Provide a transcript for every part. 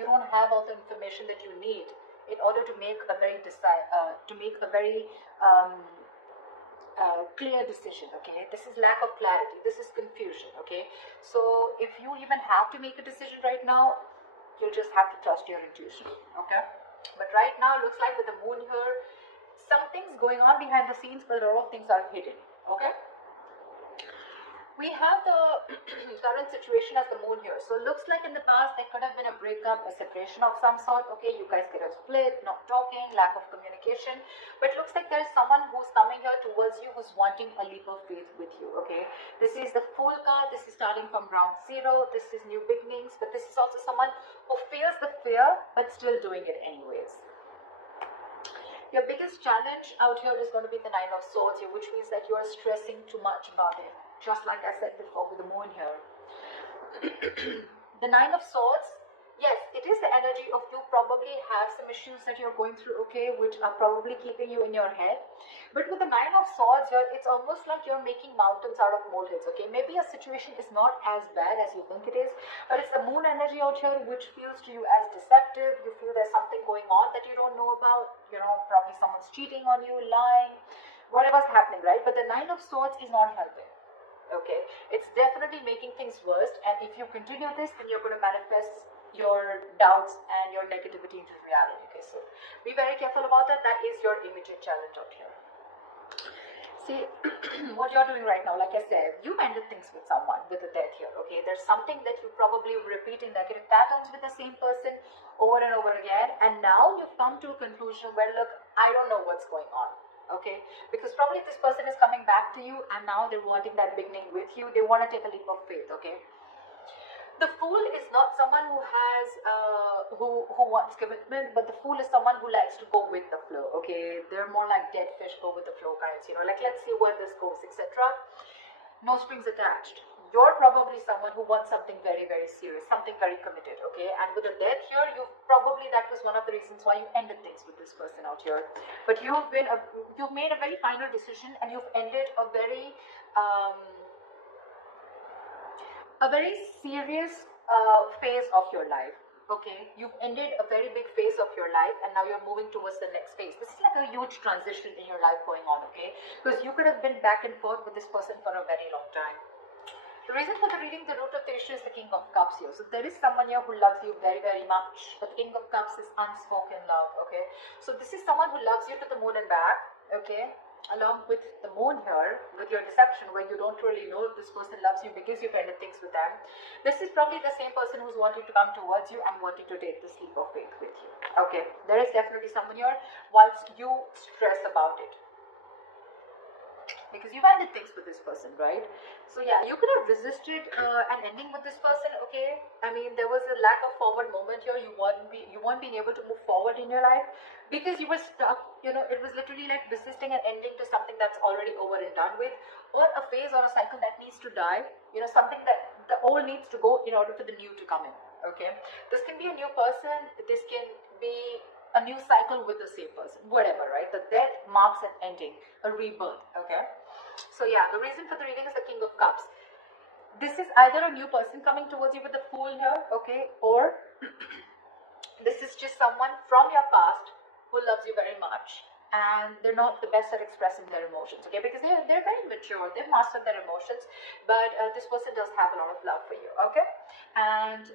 you don't have all the information that you need in order to make a very clear decision. Okay, this is lack of clarity, this is confusion. Okay, so if you even have to make a decision right now, you'll just have to trust your intuition. Okay, but right now looks like with the moon here, something's going on behind the scenes, but a lot of things are hidden. Okay, we have the current situation as the moon here. So it looks like in the past there could have been a breakup, a separation of some sort. Okay, you guys could have split, not talking, lack of communication. But it looks like there is someone who's coming here towards you who's wanting a leap of faith with you. Okay, this is the Fool card. This is starting from ground zero. This is new beginnings. But this is also someone who feels the fear but still doing it anyways. Your biggest challenge out here is going to be the Nine of Swords here, which means that you are stressing too much about it. Just like I said before with the moon here. The Nine of Swords, yes, it is the energy of you probably have some issues that you're going through, okay, which are probably keeping you in your head. But with the Nine of Swords here, it's almost like you're making mountains out of molehills, okay. Maybe a situation is not as bad as you think it is, but it's the moon energy out here which feels to you as deceptive. You feel there's something going on that you don't know about, you know, probably someone's cheating on you, lying, whatever's happening, right? But the Nine of Swords is not helping. Okay, it's definitely making things worse, and if you continue this, then you're going to manifest your doubts and your negativity into reality. Okay, so be very careful about that. That is your immediate challenge out here. See, what you're doing right now, like I said, you've ended things with someone, with a death here. Okay, there's something that you probably repeat in negative patterns with the same person over and over again, and now you've come to a conclusion where, look, I don't know what's going on. Okay, because probably this person is coming back to you and now they're wanting that beginning with you. They want to take a leap of faith. Okay, the Fool is not someone who has who wants commitment, but the Fool is someone who likes to go with the flow. Okay, they're more like dead fish, go with the flow kinds, you know, like let's see where this goes, etc. No strings attached. You're probably someone who wants something very, very serious, something very committed, okay? And with the death here, that was one of the reasons why you ended things with this person out here. But you've made a very final decision, and you've ended a very serious phase of your life. Okay, you've ended a very big phase of your life, and now you're moving towards the next phase. This is like a huge transition in your life going on, okay? Because you could have been back and forth with this person for a very long time. The reason for the reading, the root of the issue is the King of Cups here. So there is someone here who loves you very, very much. But the King of Cups is unspoken love, okay? So this is someone who loves you to the moon and back, okay? Along with the moon here, with your deception, where you don't really know if this person loves you because you've ended things with them. This is probably the same person who's wanting to come towards you and wanting to take this leap of faith with you. Okay, there is definitely someone here whilst you stress about it. Because you've ended things with this person, right? So yeah, you could have resisted an ending with this person, okay? I mean, there was a lack of forward moment here. You weren't being able to move forward in your life because you were stuck. You know, it was literally like resisting an ending to something that's already over and done with, or a phase or a cycle that needs to die. You know, something that the old needs to go in order for the new to come in, okay? This can be a new person. This can be a new cycle with the same person, whatever, right? The death marks an ending, a rebirth, okay? So yeah, the reason for the reading is the King of Cups. This is either a new person coming towards you with the Fool here, okay, or this is just someone from your past who loves you very much, and they're not the best at expressing their emotions, okay, because they're very mature, they've mastered their emotions, but this person does have a lot of love for you, okay? And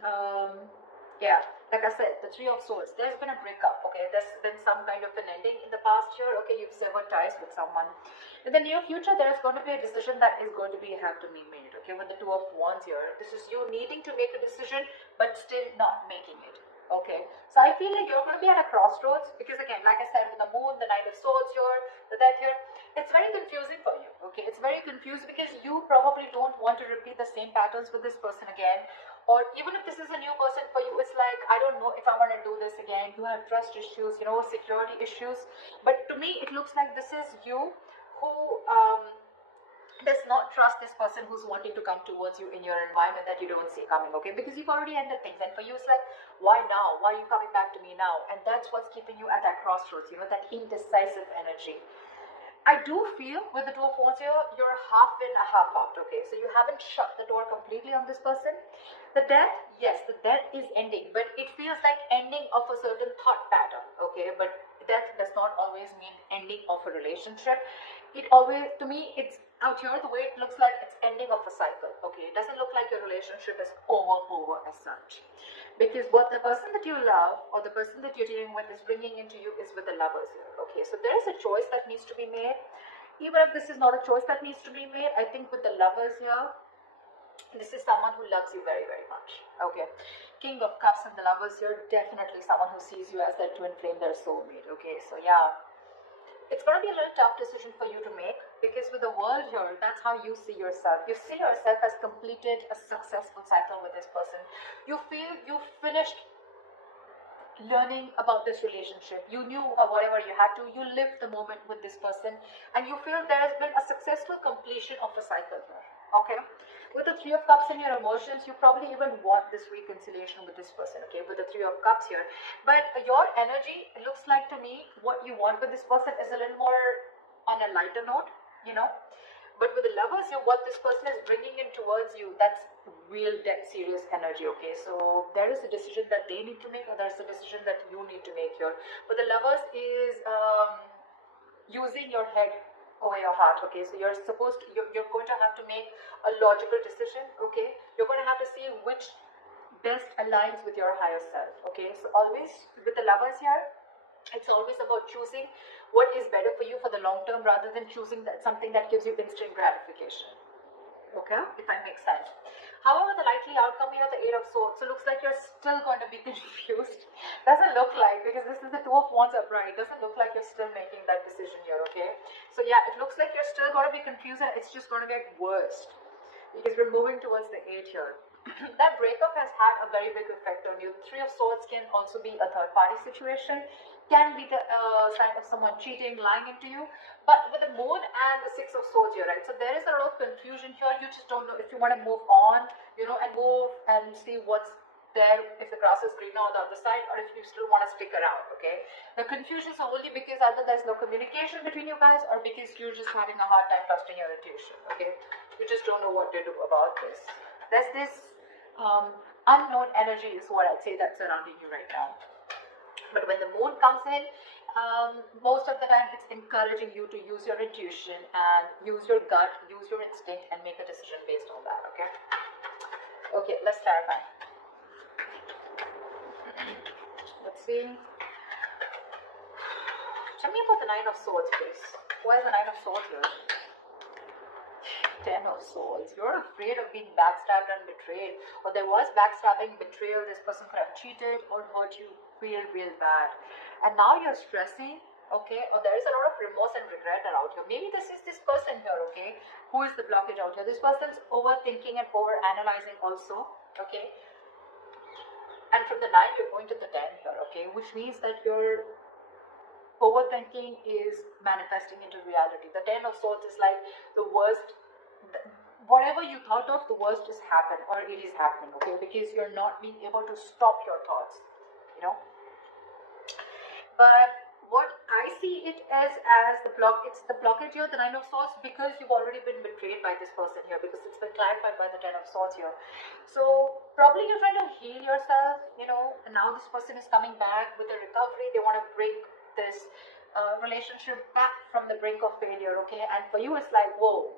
yeah, like I said, the Three of Swords, there's been a breakup, okay? There's been some kind of an ending in the past year, okay? You've severed ties with someone. In the near future, there's going to be a decision that is going to have to be made, okay? With the Two of Wands here, this is you needing to make a decision, but still not making it, okay? So I feel like you're going to be at a crossroads, because again, like I said, with the Moon, the Knight of Swords here, the Death here, it's very confusing for you, okay? It's very confused because you probably don't want to repeat the same patterns with this person again. Or even if this is a new person for you, it's like, I don't know if I want to do this again. You have trust issues, you know, security issues. But to me, it looks like this is you who does not trust this person who's wanting to come towards you in your environment that you don't see coming, okay? Because you've already ended things. And for you, it's like, why now? Why are you coming back to me now? And that's what's keeping you at that crossroads, you know, that indecisive energy. I do feel with the Two of Wands here, you're half in, half out, okay? So you haven't shut the door completely on this person. The death, yes, the death is ending, but it feels like ending of a certain thought pattern, okay? But death does not always mean ending of a relationship. It always, to me, it's out here, the way it looks like it's ending of a cycle, okay? It doesn't look like your relationship is over as such. Because what the person that you love or the person that you're dealing with is bringing into you is with the Lovers here, okay? So there is a choice that needs to be made. Even if this is not a choice that needs to be made, I think with the Lovers here, this is someone who loves you very much, okay? King of Cups and the Lovers here, definitely someone who sees you as their twin flame, their soulmate, okay? So yeah, it's going to be a little tough decision for you to make, because with the World here, that's how you see yourself. You see yourself as completed a successful cycle with this person. You feel you finished learning about this relationship. You knew whatever you had to. You lived the moment with this person, and you feel there has been a successful completion of a cycle here, okay? With the Three of Cups in your emotions, you probably even want this reconciliation with this person, okay, with the Three of Cups here. But your energy, it looks like to me, what you want with this person is a little more on a lighter note, you know. But with the Lovers here, what this person is bringing in towards you, that's real dead serious energy, okay? So there is a decision that they need to make, or there's a decision that you need to make here. But the Lovers is using your head over your heart, okay? So you're supposed to, you're going to have to make a logical decision, okay? You're going to have to see which best aligns with your higher self, okay? So always with the Lovers here, it's always about choosing what is better for you for the long term, rather than choosing something that gives you instant gratification, okay, if that makes sense. However, the likely outcome here, the Eight of Swords, so looks like you're still going to be confused. Doesn't look like, because this is the Two of Wands upright, doesn't look like you're still making that decision here, okay? So yeah, it looks like you're still going to be confused, and it's just going to get worse, because we're moving towards the 8 here. That breakup has had a very big effect on you. The Three of Swords can also be a third party situation, can be the sign of someone cheating, lying into you. But with the Moon and the Six of Swords here, right? So there is a lot of confusion here. You just don't know if you want to move on, you know, and move and see what's there, if the grass is greener on the other side, or if you still want to stick around, okay? The confusion is only because either there's no communication between you guys, or because you're just having a hard time trusting your intuition, okay? You just don't know what to do about this. There's this unknown energy is what I'd say that's surrounding you right now. But when the Moon comes in, most of the time it's encouraging you to use your intuition and use your gut, use your instinct, and make a decision based on that, okay? Okay, let's clarify. Let's see. Tell me about the Nine of Swords, please. Why is the Nine of Swords here? Ten of Swords. You're afraid of being backstabbed and betrayed, or there was backstabbing, betrayal. This person could have cheated or hurt you real bad, and now you're stressing, okay? Or there is a lot of remorse and regret around here. Maybe this is this person here, okay, who is the blockage out here. This person's overthinking and over analyzing also, okay? And from the 9 you're going to the 10 here, okay, which means that your overthinking is manifesting into reality. The 10 of Swords is like the worst. Whatever you thought of, the worst is happened, or it is happening, okay? Because you're not being able to stop your thoughts, you know. But what I see it as the it's the blockage here, the Nine of Swords, because you've already been betrayed by this person here, because it's been clarified by the Ten of Swords here. So probably you're trying to heal yourself, you know, and now this person is coming back with a recovery. They want to bring this relationship back from the brink of failure, okay? And for you, it's like, whoa.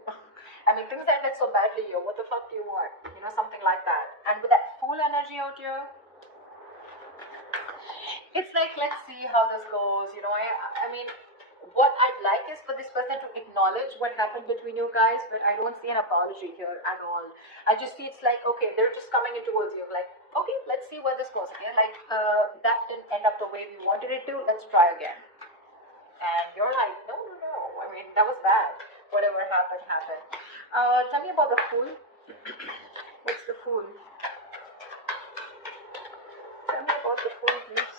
I mean, things ended so badly here. What the fuck do you want? You know, something like that. And with that Fool energy out here, it's like, let's see how this goes. You know, I mean, what I'd like is for this person to acknowledge what happened between you guys, but I don't see an apology here at all. I just see it's like, okay, they're just coming in towards you. Like, okay, let's see where this goes. Okay, like, that didn't end up the way we wanted it to. Let's try again. And you're like, no. I mean, that was bad. Whatever happened, happened. Tell me about the Fool. What's the Fool? Tell me about the Fool, please.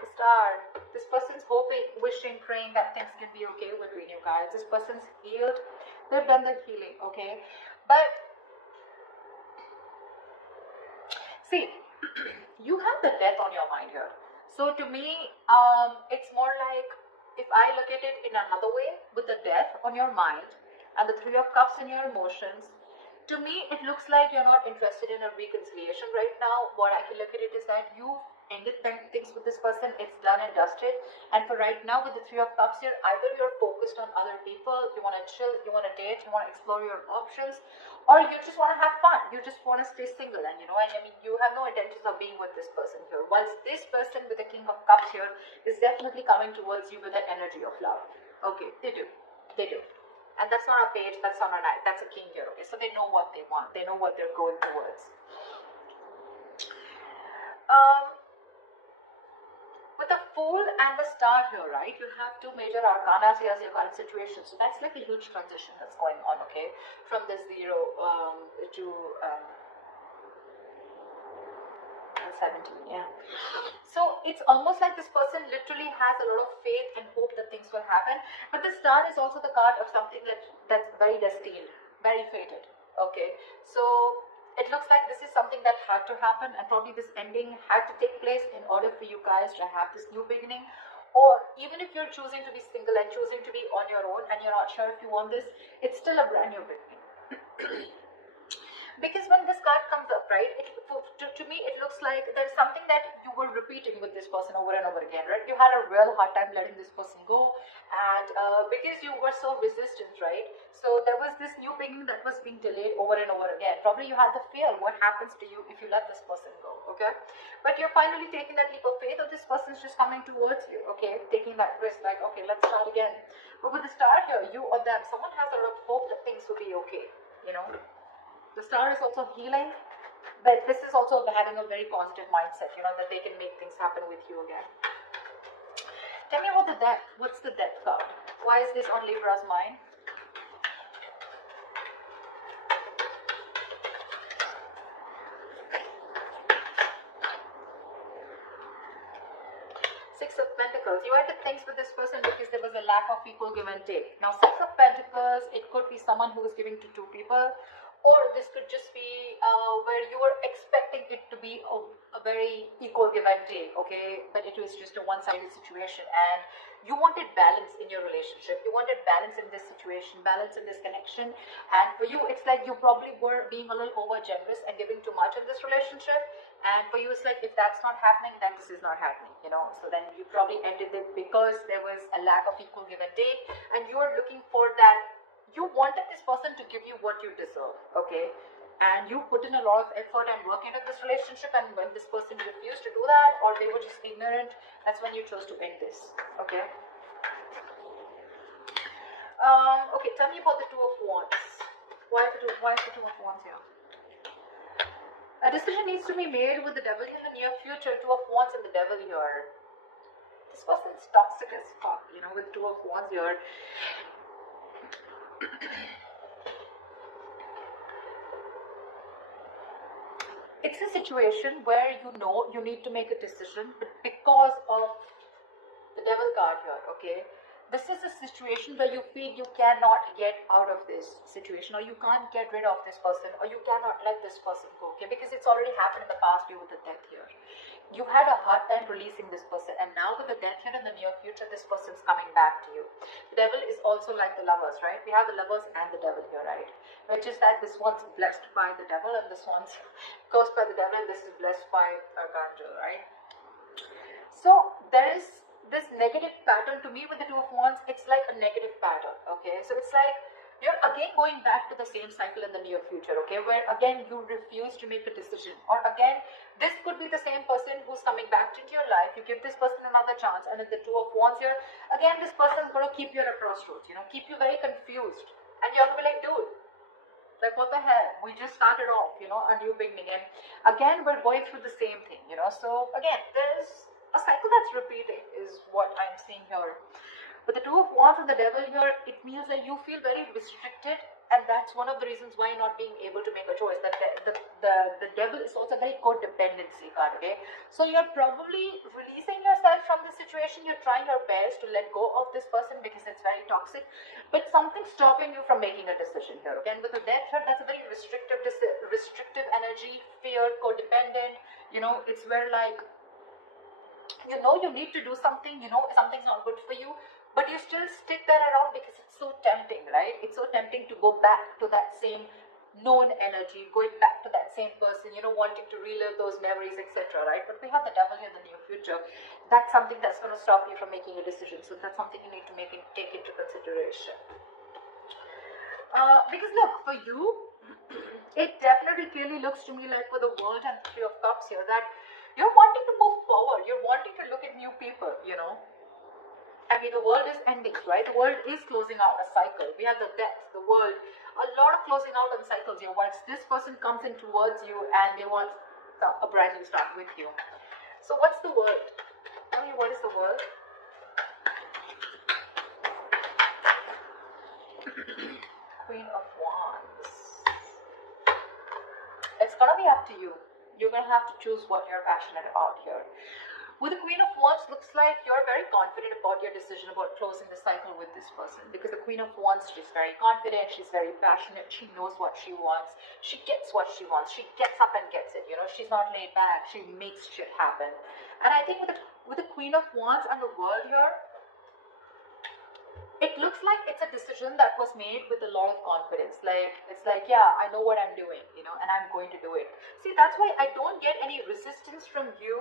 The Star. This person's hoping, wishing, praying that things can be okay between you guys. This person's healed. They've done their healing, okay? But see, you have the death on your mind here. So to me, it's more like, if I look at it in another way, with the death on your mind and the Three of Cups in your emotions, to me it looks like you're not interested in a reconciliation right now. What I can look at it is that you ended things with this person, it's done and dusted. And for right now, with the Three of Cups here, either you're focused on other people, you want to chill, you want to date, you want to explore your options, or you just want to have fun, you just want to stay single. And I mean, you have no intentions of being with this person here, whilst this person with the King of Cups here is definitely coming towards you with that energy of love. Okay, they do, and that's not a page, that's not a knight, that's a king here. Okay, so they know what they want, they know what they're going towards. With the Fool and the Star here, right, you have two major arcana here as your current situation. So that's like a huge transition that's going on, okay, from this 0 to 17, yeah. So it's almost like this person literally has a lot of faith and hope that things will happen. But the Star is also the card of something that's very destined, very fated, okay. So it looks like this is something that had to happen, and probably this ending had to take place in order for you guys to have this new beginning. Or even if you're choosing to be single and choosing to be on your own and you're not sure if you want this, it's still a brand new beginning. Because when this card comes up, right, to me it looks like there's something that you were repeating with this person over and over again, right? You had a real hard time letting this person go, and because you were so resistant, right? So there was this new beginning that was being delayed over and over again. Probably you had the fear, what happens to you if you let this person go, okay? But you're finally taking that leap of faith, or this person's just coming towards you, okay? Taking that risk, like, okay, let's start again. But with the Star here, you or them, someone has a lot of hope that things will be okay, The Star is also healing, but this is also having a very positive mindset, that they can make things happen with you again. Tell me about the Death. What's the Death card? Why is this on Libra's mind? Six of Pentacles. You ended things with this person because there was a lack of equal give and take. Now, Six of Pentacles, it could be someone who is giving to two people, or this could just be where you were expecting it to be a very equal give and take, okay? But it was just a one-sided situation, and you wanted balance in your relationship. You wanted balance in this situation, balance in this connection. And for you, it's like you probably were being a little over-generous and giving too much in this relationship. And for you, it's like, if that's not happening, then this is not happening, So then you probably ended it because there was a lack of equal give and take, and you were looking for that. You wanted this person to give you what you deserve, okay? And you put in a lot of effort and work into this relationship, and when this person refused to do that, or they were just ignorant, that's when you chose to end this, okay? Okay, tell me about the Two of Wands. Why is the Two of Wands here? A decision needs to be made with the Devil in the near future. Two of Wands and the Devil here. This person's toxic as fuck, with Two of Wands here. It's a situation where you need to make a decision, but because of the Devil card here, okay? This is a situation where you feel you cannot get out of this situation, or you can't get rid of this person, or you cannot let this person go, okay? Because it's already happened in the past due with the Death here. You had a hard time releasing this person, and now with the Death here in the near future, this person's coming back to you. The Devil is also like the Lovers, right? We have the Lovers and the Devil here, right? Which is that this one's blessed by the Devil, and this one's cursed by the Devil, and this is blessed by Archangel, right? So there is this negative pattern. To me, with the Two of Wands, it's like a negative pattern, okay? So it's like you're again going back to the same cycle in the near future, okay? Where again you refuse to make a decision, or again this could be the same person who's coming back into your life. You give this person another chance, and in the Two of Wands here, again this person is going to keep you at a crossroads, keep you very confused, and you're going to be like, dude, like, what the hell? We just started off, a new beginning, and again we're going through the same thing, So again, there's a cycle that's repeating, is what I'm seeing here. But the Two of Wands and the Devil here, it means that you feel very restricted, and that's one of the reasons why you're not being able to make a choice. That the Devil is also very codependency card, okay? So you're probably releasing yourself from the situation. You're trying your best to let go of this person because it's very toxic, but something's stopping you from making a decision here, okay? And with the Death here, that's a very restrictive energy, fear, codependent. It's where like You know you need to do something, you know something's not good for you, but you still stick that around because it's so tempting, right? It's so tempting to go back to that same known energy, going back to that same person, you know, wanting to relive those memories, etc., right? But we have the devil in the near future. That's something that's going to stop you from making a decision. So that's something you need to take into consideration. Because look, for you, it definitely clearly looks to me like with the World and the Three of Cups here that you're wanting to move forward. You're wanting to look at new people, you know. I mean, the world is ending, right? The world is closing out a cycle. We have the death, the world, a lot of closing out on cycles here. Once this person comes in towards you and they want a brand new start with you. So what's the world? Tell me, what is the world? Queen of Wands. It's gonna be up to you. You're gonna have to choose what you're passionate about here. With the Queen of Wands, looks like you're very confident about your decision about closing the cycle with this person. Because the Queen of Wands, she's very confident, she's very passionate, she knows what she wants, she gets what she wants, she gets up and gets it, you know, she's not laid back, she makes shit happen. And I think with the Queen of Wands and the World here, it looks like it's a decision that was made with a lot of confidence. Like, it's like, yeah, I know what I'm doing, you know, and I'm going to do it. See, that's why I don't get any resistance from you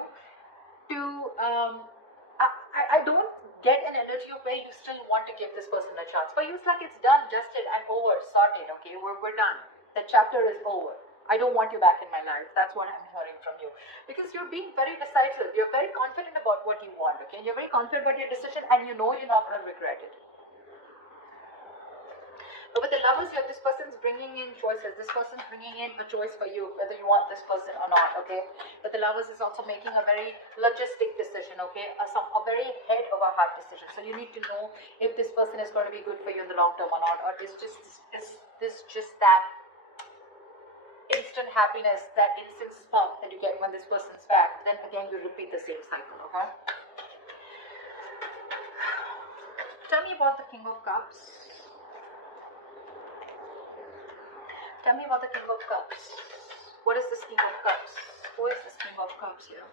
to, I don't get an energy of where you still want to give this person a chance. For you, it's like it's done, dusted, I'm over, sorted, okay, we're done. The chapter is over. I don't want you back in my life. That's what I'm hearing from you. Because you're being very decisive. You're very confident about what you want, okay? You're very confident about your decision and you know you're not going to regret it. But with the Lovers here, this person's bringing in choices. This person's bringing in a choice for you, whether you want this person or not, okay? But the Lovers is also making a very logistic decision, okay? A very head over heart decision. So you need to know if this person is going to be good for you in the long term or not, or is this just that instant happiness, that instant spark that you get when this person's back. Then again, you repeat the same cycle, okay? Tell me about the King of Cups. Tell me about the King of Cups. What is this King of Cups? Who is this King of Cups here?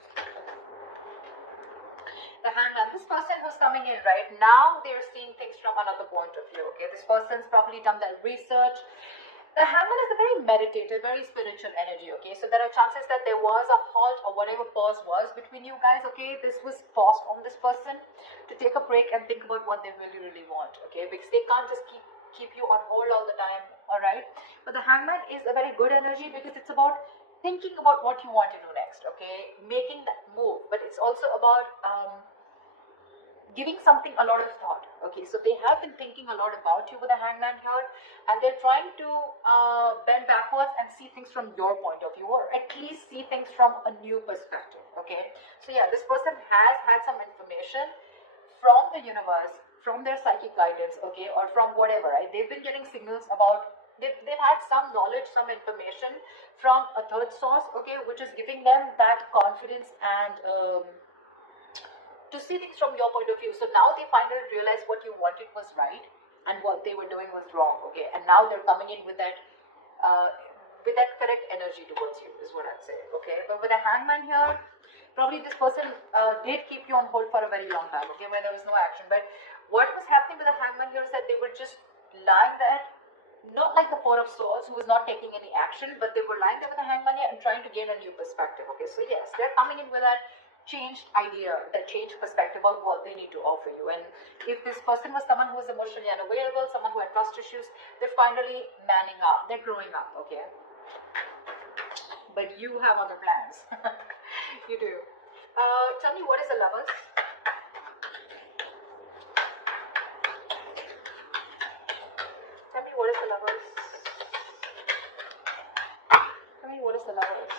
The Hangman. This person who's coming in right now, they're seeing things from another point of view, okay? This person's probably done that research. The Hangman is a very meditative, very spiritual energy, okay? So there are chances that there was a halt or whatever pause was between you guys, okay? This was paused on this person to take a break and think about what they really, really want, okay? Because they can't just keep you on hold all the time, all right? But the Hangman is a very good energy because it's about thinking about what you want to do next, okay? Making that move. But it's also about giving something a lot of thought, okay? So they have been thinking a lot about you with the Hangman here, and they're trying to bend backwards and see things from your point of view, or at least see things from a new perspective, okay? So yeah, this person has had some information from the universe, from their psychic guidance, okay, or from whatever, right? They've been getting signals about, they've had some knowledge, some information from a third source, okay, which is giving them that confidence and to see things from your point of view. So now they finally realize what you wanted was right and what they were doing was wrong, okay, and now they're coming in with that correct energy towards you, is what I'm saying, okay? But with a Hangman here, probably this person did keep you on hold for a very long time, okay, where there was no action. But what was happening with the Hangman here is that they were just lying there, not like the Four of Swords, who was not taking any action, but they were lying there with the Hangman here and trying to gain a new perspective, okay? So yes, they're coming in with that changed idea, that changed perspective of what they need to offer you. And if this person was someone who was emotionally unavailable, someone who had trust issues, they're finally manning up, they're growing up, okay? But you have other plans. You do. Tell me, what is the Lovers? Tell me, what is the Lovers? Tell me, what is the Lovers?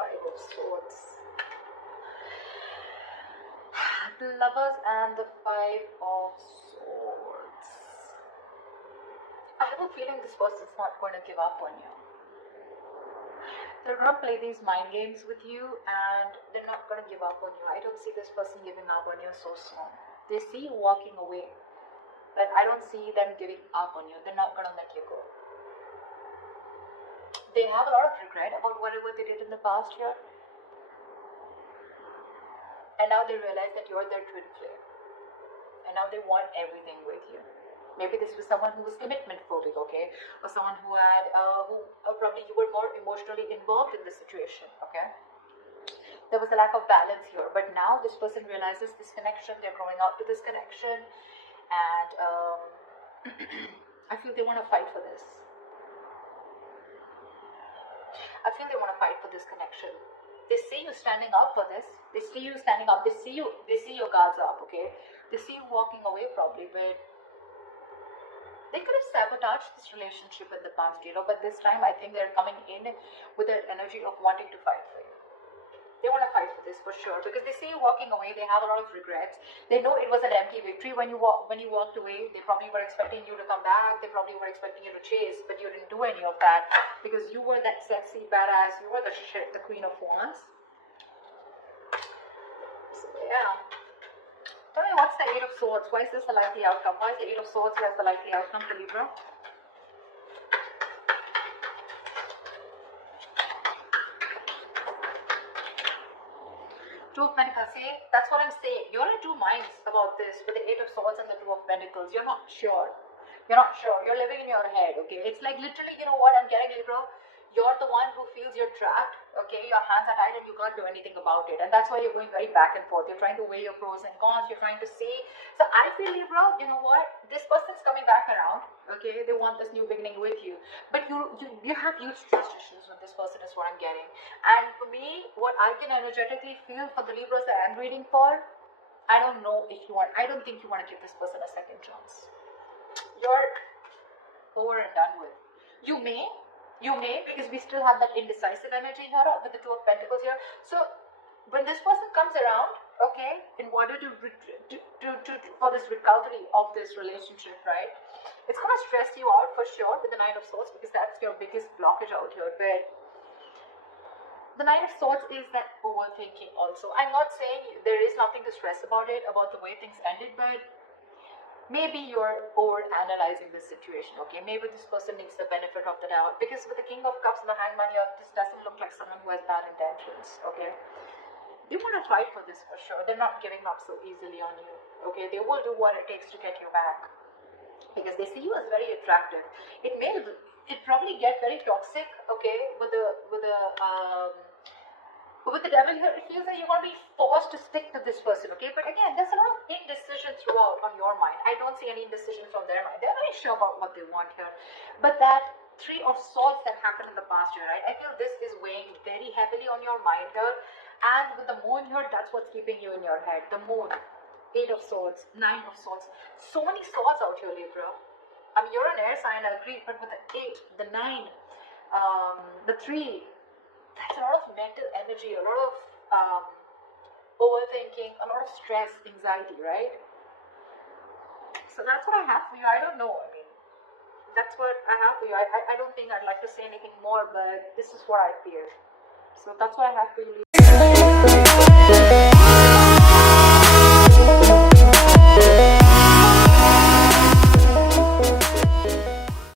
Five of Swords. The Lovers and the Five of Swords. I have a feeling this person's not going to give up on you. They're going to play these mind games with you and they're not going to give up on you. I don't see this person giving up on you so soon. They see you walking away, but I don't see them giving up on you. They're not going to let you go. They have a lot of regret about whatever they did in the past year. and now they realize that you're their twin flame, and now they want everything with you. Maybe this was someone who was commitment phobic, okay, or someone who had, probably you were more emotionally involved in the situation, okay. There was a lack of balance here, but now this person realizes this connection, they're growing up to this connection, and I feel they want to fight for this. I feel they want to fight for this connection. They see you standing up for this. They see you standing up. They see your guards up, okay? They see you walking away probably, but they could have sabotaged this relationship in the past, but this time I think they're coming in with that energy of wanting to fight for you. They want to fight for this for sure, because they see you walking away. They have a lot of regrets. They know it was an empty victory when you walked away. They probably were expecting you to come back. They probably were expecting you to chase, but you didn't do any of that because you were that sexy badass. You were the queen of wands. So yeah. Tell me, what's the Eight of Swords? Why is this the likely outcome? Why is the Eight of Swords as the likely outcome for Libra? Two of Pentacles. See, that's what I'm saying. You're in two minds about this with the Eight of Swords and the Two of Pentacles. You're not sure. You're not sure. You're living in your head, okay? It's like literally, you know what I'm getting, Libra? You're the one who feels you're trapped, okay? Your hands are tied and you can't do anything about it. And that's why you're going very back and forth. You're trying to weigh your pros and cons. You're trying to see. So I feel, Libra, you know what? This person's coming back around, okay? They want this new beginning with you. But you have huge trust issues with this person is what I'm getting. And for me, what I can energetically feel for the Libras that I'm reading for, I don't think you want to give this person a second chance. You're over and done with. You may, because we still have that indecisive energy here with the Two of Pentacles here. So when this person comes around, okay, in order to for this recovery of this relationship, right, it's going to stress you out for sure with the Nine of Swords, because that's your biggest blockage out here. But the Nine of Swords is that overthinking also. I'm not saying there is nothing to stress about it, about the way things ended, but maybe you're over-analyzing this situation, okay? Maybe this person needs the benefit of the doubt, because with the King of Cups and the Hangman here, this doesn't look like someone who has bad intentions, okay? They want to fight for this for sure. They're not giving up so easily on you, okay? They will do what it takes to get you back, because they see you as very attractive. It probably get very toxic, okay, with the devil here. It feels like you're going to be forced to stick to this person, okay? But again, there's a lot of indecision throughout on your mind. I don't see any indecision from their mind. They're very sure about what they want here. But that Three of Swords that happened in the past year, right? I feel this is weighing very heavily on your mind here. And with the moon here, that's what's keeping you in your head. The moon, Eight of Swords, Nine of Swords. So many swords out here, Libra. I mean, you're an air sign, I agree, but with the 8, the 9, the 3, that's a lot of mental energy, a lot of overthinking, a lot of stress, anxiety, right? So that's what I have for you. I don't know. I mean, that's what I have for you. I don't think I'd like to say anything more, but this is what I feel. So that's what I have for you.